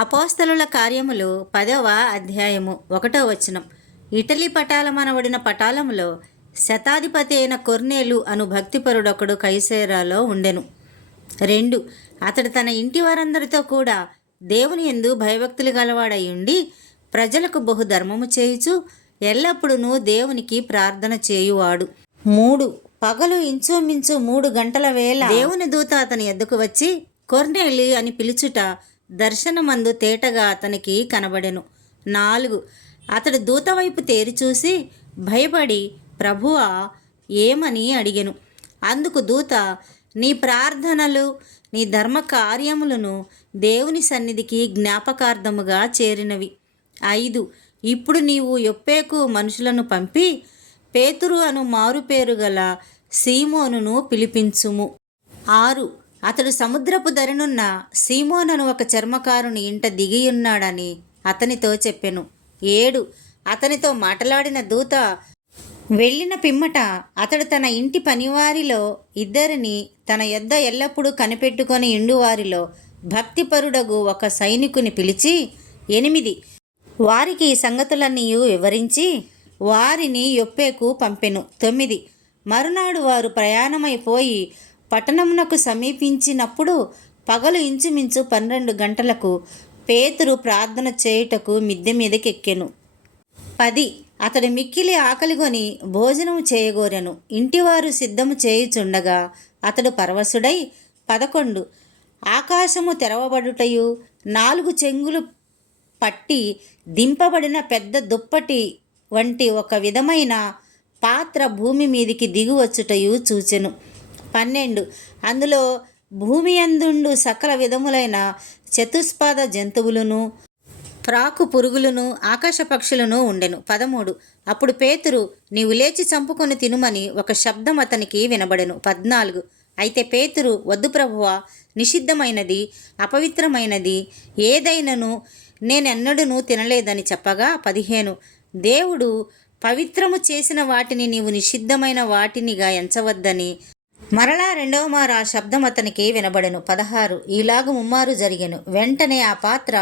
అపోస్తలుల కార్యములు 10వ అధ్యాయము 1వ వచనం. ఇటలీ పటాలమనబడిన పటాలములో శతాధిపతి అయిన కొర్నేలు అను భక్తిపరుడొకడు కైసరాలో ఉండెను. 2. అతడు తన ఇంటి వారందరితో కూడా దేవుని యందు భయభక్తులు గలవాడై ఉండి ప్రజలకు బహుధర్మము చేయుచు ఎల్లప్పుడూ దేవునికి ప్రార్థన చేయువాడు. 3. పగలు ఇంచుమించు 3 గంటల వేళ దేవుని దూత అతని ఎద్దుకు వచ్చి కొర్నేలి అని పిలుచుట దర్శనమందు తేటగా అతనికి కనబడెను. 4. అతడు దూత వైపు తేరి చూసి భయపడి ప్రభువా ఏమని అడిగెను. అందుకు దూత, నీ ప్రార్థనలు నీ ధర్మ కార్యములను దేవుని సన్నిధికి జ్ఞాపకార్థముగా చేరినవి. 5. ఇప్పుడు నీవు యొప్పేకు మనుషులను పంపి పేతురు అను మారుపేరు గల సీమోనును పిలిపించుము. 6. అతడు సముద్రపు ధరనున్న సీమోనను ఒక చర్మకారుని ఇంట దిగియున్నాడని అతనితో చెప్పెను. 7. అతనితో మాట్లాడిన దూత వెళ్ళిన పిమ్మట అతడు తన ఇంటి పనివారిలో 2 తన యొద్ద ఎల్లప్పుడూ కనిపెట్టుకొని ఇండువారిలో భక్తిపరుడగు ఒక సైనికుని పిలిచి 8 వారికి ఈ సంగతులన్నీ వివరించి వారిని యొప్పేకు పంపెను. 9 మరునాడు వారు ప్రయాణమైపోయి పట్టణమునకు సమీపించినప్పుడు పగలు ఇంచుమించు 12 గంటలకు పేతురు ప్రార్థన చేయుటకు మిద్దె మీదకెక్కెను. 10 అతడు మిక్కిలి ఆకలిగొని భోజనము చేయగోరెను. ఇంటివారు సిద్ధము చేయుచుండగా అతడు పరవశుడై 11 ఆకాశము తెరవబడుటయు 4 చెంగులు పట్టి దింపబడిన పెద్ద దుప్పటి వంటి ఒక విధమైన పాత్ర భూమి మీదికి దిగువచ్చుటయు చూచెను. 12 అందులో భూమి యందుండు సకల విధములైన చతుష్పాద జంతువులను ప్రాకు పురుగులను ఆకాశ పక్షులను ఉండెను. 13 అప్పుడు పేతురు, నీవు లేచి చంపుకొని తినుమని ఒక శబ్దం అతనికి వినబడెను. 14 అయితే పేతురు, వద్దు ప్రభువా, నిషిద్ధమైనది అపవిత్రమైనది ఏదైనను నేనెన్నడూ తినలేదని చెప్పగా 15 దేవుడు పవిత్రము చేసిన వాటిని నీవు నిషిద్ధమైన వాటినిగా ఎంచవద్దని మరలా 2వ మారు ఆ శబ్దం అతనికి వినబడెను. 16 ఈలాగు ముమ్మారు జరిగెను. వెంటనే ఆ పాత్ర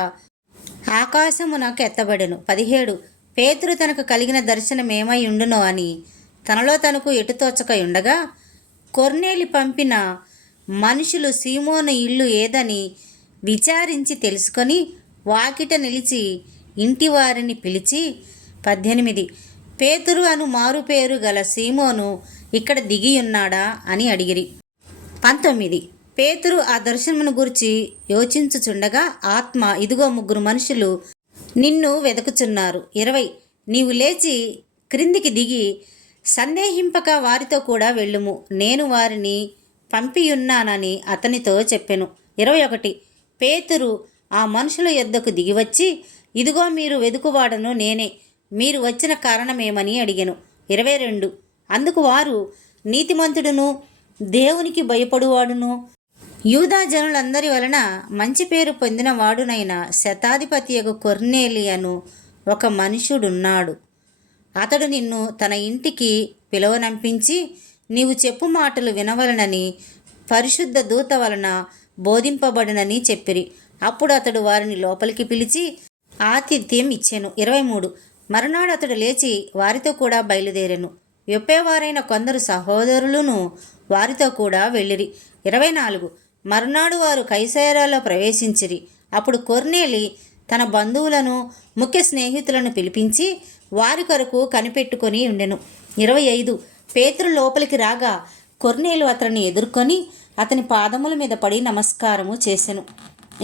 ఆకాశమునకు ఎత్తబడెను. 17 పేతురు తనకు కలిగిన దర్శనం ఏమై ఉండునో అని తనలో తనకు ఎటుతోచక ఉండగా కొర్నేలి పంపిన మనుషులు సీమోను ఇల్లు ఏదని విచారించి తెలుసుకొని వాకిట నిలిచి ఇంటి వారిని పిలిచి 18 పేతురు అను మారుపేరు గల సీమోను ఇక్కడ దిగియున్నాడా అని అడిగిరి. 19 పేతురు ఆ దర్శనమును గురించి యోచించుచుండగా ఆత్మ, ఇదిగో 3 మనుషులు నిన్ను వెదకుచున్నారు. 20 నీవు లేచి క్రిందికి దిగి సందేహింపక వారితో కూడా వెళ్ళుము, నేను వారిని పంపియున్నానని అతనితో చెప్పెను. 21 పేతురు ఆ మనుషుల యొద్దకు దిగివచ్చి, ఇదిగో మీరు వెదుకువాడను నేనే, మీరు వచ్చిన కారణమేమని అడిగెను. 22 అందుకు వారు, నీతిమంతుడును దేవునికి భయపడువాడును యూదా జనులందరి వలన మంచి పేరు పొందిన వాడునైన శతాధిపతియగు కొర్నేలి అను ఒక మనుషుడున్నాడు. అతడు నిన్ను తన ఇంటికి పిలువనంపించి నీవు చెప్పు మాటలు వినవలనని పరిశుద్ధ దూత వలన బోధింపబడినని చెప్పిరి. అప్పుడు అతడు వారిని లోపలికి పిలిచి ఆతిథ్యం ఇచ్చెను. 23 మరునాడు అతడు లేచి వారితో కూడా బయలుదేరెను. యొప్పేవారైన కొందరు సహోదరులను వారితో కూడా వెళ్ళిరి. 24 మరునాడు వారు కైసరలో ప్రవేశించిరి. అప్పుడు కొర్నేలి తన బంధువులను ముఖ్య స్నేహితులను పిలిపించి వారి కొరకు కనిపెట్టుకొని ఉండెను. 25 పేతురు లోపలికి రాగా కొర్నేలు అతన్ని ఎదుర్కొని అతని పాదముల మీద పడి నమస్కారము చేసెను.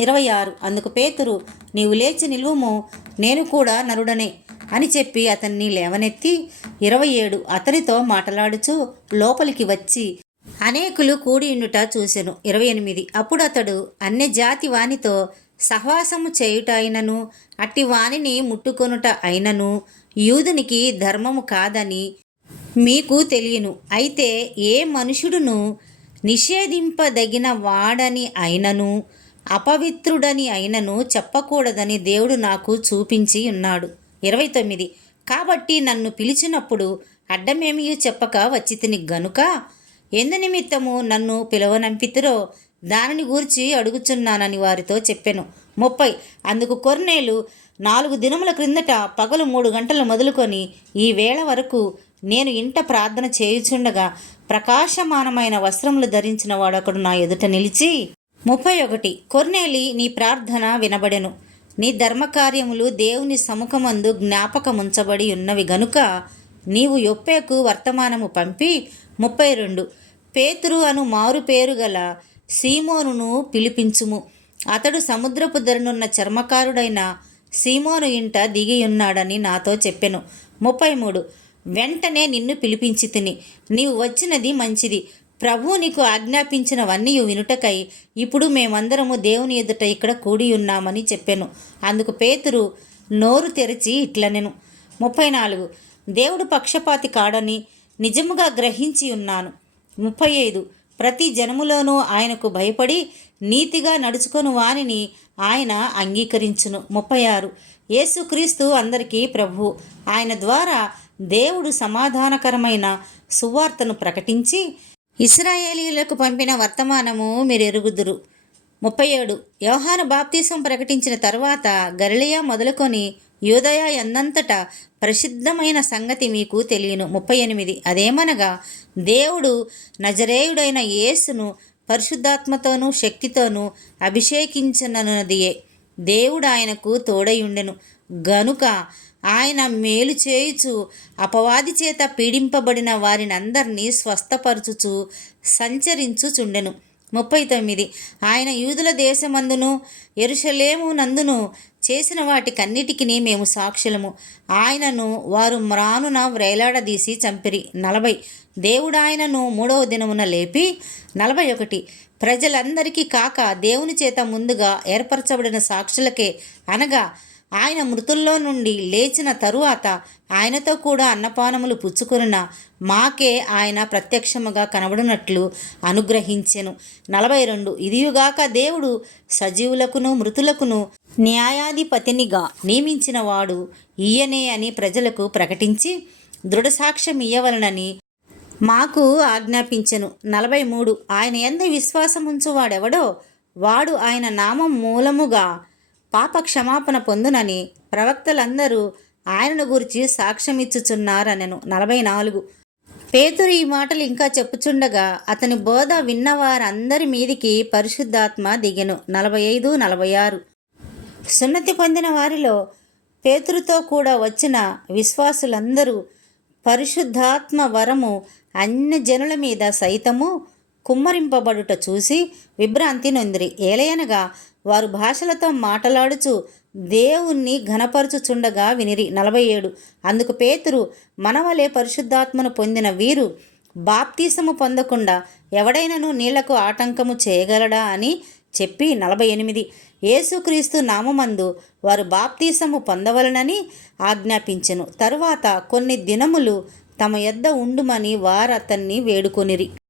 26 అందుకు పేతురు, నీవు లేచి నిలువుము, నేను కూడా నరుడనే అని చెప్పి అతన్ని లేవనెత్తి 27 అతనితో మాట్లాడుచు లోపలికి వచ్చి అనేకులు కూడి ఉండుట చూసెను. 28 అప్పుడు అతడు అన్యజాతి వానితో సహవాసము చేయుట అయినను అట్టి వానిని ముట్టుకొనుట అయినను యూదునికి ధర్మము కాదని మీకు తెలియను. అయితే ఏ మనుషుడును నిషేధింపదగిన వాడని అయినను అపవిత్రుడని అయినను చెప్పకూడదని దేవుడు నాకు చూపించి ఉన్నాడు. 29 కాబట్టి నన్ను పిలిచినప్పుడు అడ్డమేమియూ చెప్పక వచ్చితిని గనుక ఎందు నిమిత్తము నన్ను పిలువనంపితిరో దానిని గూర్చి అడుగుచున్నానని వారితో చెప్పెను. 30 అందుకు కొర్నేలు, 4 దినముల క్రిందట పగలు 3 గంటలు మొదలుకొని ఈ వేళ వరకు నేను ఇంట ప్రార్థన చేయుచుండగా ప్రకాశమానమైన వస్త్రములు ధరించిన వాడొకడు నా ఎదుట నిలిచి 31 కొర్నేలి, నీ ప్రార్థన వినబడెను, నీ ధర్మకార్యములు దేవుని సముఖమందు జ్ఞాపకముంచబడి ఉన్నవి గనుక నీవు యొప్పేకు వర్తమానము పంపి 32 పేతురు అను మారు పేరు గల సీమోనును పిలిపించుము, అతడు సముద్రపు ధరనున్న చర్మకారుడైన సీమోను ఇంట దిగియున్నాడని నాతో చెప్పెను. 33 వెంటనే నిన్ను పిలిపించి తిని, నీవు వచ్చినది మంచిది, ప్రభువు నీకు ఆజ్ఞాపించినవన్నీ వినుటకై ఇప్పుడు మేమందరము దేవుని ఎదుట ఇక్కడ కూడి ఉన్నామని చెప్పెను. అందుకు పేతురు నోరు తెరచి ఇట్లనెను. 34 దేవుడు పక్షపాతి కాడని నిజముగా గ్రహించి ఉన్నాను. 35 ప్రతి జనములోనూ ఆయనకు భయపడి నీతిగా నడుచుకొని వానిని ఆయన అంగీకరించును. 36 యేసుక్రీస్తు అందరికీ ప్రభువు, ఆయన ద్వారా దేవుడు సమాధానకరమైన సువార్తను ప్రకటించి ఇశ్రాయేలీయులకు పంపిన వర్తమానము మీరు ఎరుగుదురు. 37 యోహాను బాప్తీసం ప్రకటించిన తరువాత గలిలయ మొదలుకొని యూదయ ఎందంతటా ప్రసిద్ధమైన సంగతి మీకు తెలియను. 38 అదేమనగా దేవుడు నజరేయుడైన యేసును పరిశుద్ధాత్మతోనూ శక్తితోనూ అభిషేకించనన్నదియే. దేవుడు ఆయనకు తోడయుండెను గనుక ఆయన మేలు చేయుచు అపవాది చేత పీడింపబడిన వారినందరినీ స్వస్థపరచుచు సంచరించుచుండెను. 39 ఆయన యూదుల దేశమందును యెరూషలేము నందును చేసిన వాటికన్నిటికీ మేము సాక్షులము. ఆయనను వారు మ్రానున వ్రేలాడదీసి చంపిరి. 40 దేవుడు ఆయనను 3వ దినమున లేపి 41 ప్రజలందరికీ కాక దేవుని చేత ముందుగా ఏర్పరచబడిన సాక్షులకే, అనగా ఆయన మృతుల్లో నుండి లేచిన తరువాత ఆయనతో కూడా అన్నపానములు పుచ్చుకొనిన మాకే ఆయన ప్రత్యక్షముగా కనబడినట్లు అనుగ్రహించెను. 42 ఇదియుగాక దేవుడు సజీవులకును మృతులకును న్యాయాధిపతినిగా నియమించిన వాడు ఈయనే అని ప్రజలకు ప్రకటించి దృఢసాక్ష్యం ఇయ్యవలనని మాకు ఆజ్ఞాపించెను. 43 ఆయన యందు విశ్వాసముంచు వాడెవడో వాడు ఆయన నామం మూలముగా పాప క్షమాపణ పొందునని ప్రవక్తలందరూ ఆయనను గురించి సాక్ష్యమిచ్చుచున్నారనెను. 44 పేతురు ఈ మాటలు ఇంకా చెప్పుచుండగా అతని బోధ విన్నవారందరి మీదికి పరిశుద్ధాత్మ దిగెను. 45, 46 సున్నతి పొందిన వారిలో పేతురుతో కూడా వచ్చిన విశ్వాసులందరూ పరిశుద్ధాత్మ వరము అన్ని జనుల మీద సైతము కుమ్మరింపబడుట చూసి విభ్రాంతి నొందిరి. ఏలయనగా వారు భాషలతో మాటలాడుచు దేవుణ్ణి ఘనపరచుచుండగా వినిరి. 47 అందుకు పేతురు, మనవలే పరిశుద్ధాత్మను పొందిన వీరు బాప్తీసము పొందకుండా ఎవడైనను నీళ్లకు ఆటంకము చేయగలడా అని చెప్పి 48 యేసుక్రీస్తు నామమందు వారు బాప్తీసము పొందవలనని ఆజ్ఞాపించెను. తరువాత కొన్ని దినములు తమ యొద్ద ఉండుమని వారతన్ని వేడుకొనిరి.